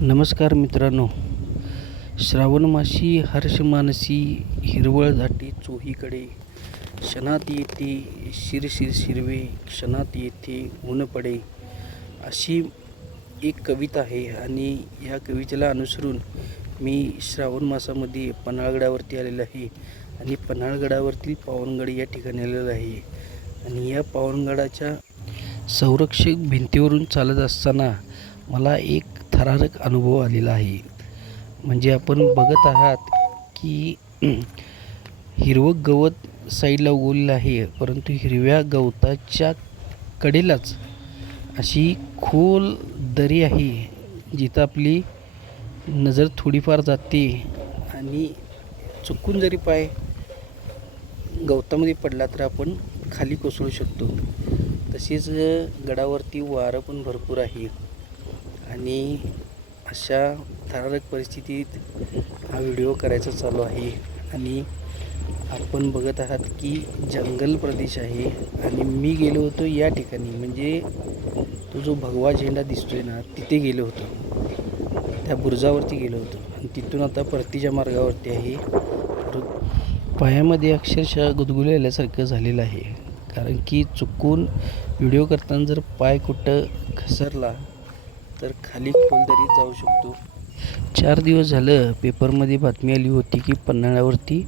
नमस्कार मित्रांनो. श्रावणमाशी हर्षमानसी हर्ष मानसी हिरवळ दाटी चोहीकडे. क्षणात येते शिर शिरवे क्षणात येते ऊन पडे. अशी एक कविता आहे आणि या कवितेला अनुसरून मी श्रावण मासामध्ये पन्हाळगडावरती आलेलो आहे आणि पन्हाळगडावरती पावनगड या ठिकाणी आलेलो आहे. आणि या पावनगडाच्या संरक्षक भिंतीवरून चालत असताना मला एक थरारक अनुभव आलेला आहे. म्हणजे आपण बघत आहात की हिरवं गवत साईडला उगवलेलं आहे परंतु हिरव्या गवताच्या कडेलाच अशी खोल दरी आहे जिथं आपली नजर थोडीफार जाते आणि चुकून जरी पाय गवतामध्ये पडला तर आपण खाली कोसळू शकतो. तसेच गडावरती वारं पण भरपूर आहे. आणि अशा थरारक परिस्थितीत हा व्हिडिओ करायचा चालू आहे. आणि आपण बघत आहात की जंगल प्रदेश आहे आणि मी गेलो होतो या ठिकाणी. म्हणजे तो जो भगवा झेंडा दिसतोय ना तिथे गेलो होतो. त्या बुरुजावरती गेलो होतो. आणि तिथून आता परतीच्या मार्गावरती आहे. पायामध्ये अक्षरशः गुदगुल्यासारखं झालेलं आहे. कारण की चुकून व्हिडिओ करताना जर पाय कुठं घसरला तर खाली खोलदरीत जाऊ शकतो. चार दिवस झालं पेपरमध्ये बातमी आली होती की पन्हाळ्यावरती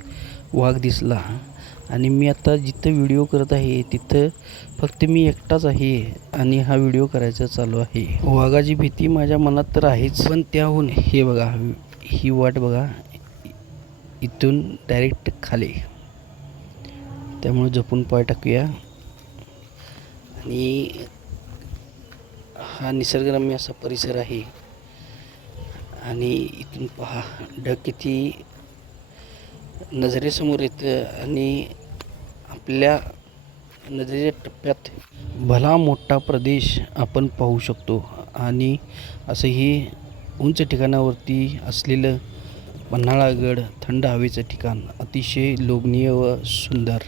वाघ दिसला. आणि मी आता जिथं व्हिडिओ करत आहे तिथं फक्त मी एकटाच आहे आणि हा व्हिडिओ करायचा चालू आहे. वाघाची भीती माझ्या मनात तर आहेच पण त्याहून हे बघा ही वाट बघा इथून डायरेक्ट खाली. त्यामुळे जपून पाय टाकूया. आणि हा निसर्गरम्य असा परिसर आहे. आणि इथून पहा ढग किती नजरेसमोर येतं आणि आपल्या नजरेच्या टप्प्यात भला मोठा प्रदेश आपण पाहू शकतो. आणि असं हे उंच ठिकाणावरती असलेलं पन्हाळागड थंड हवेचं ठिकाण अतिशय लोभनीय व सुंदर.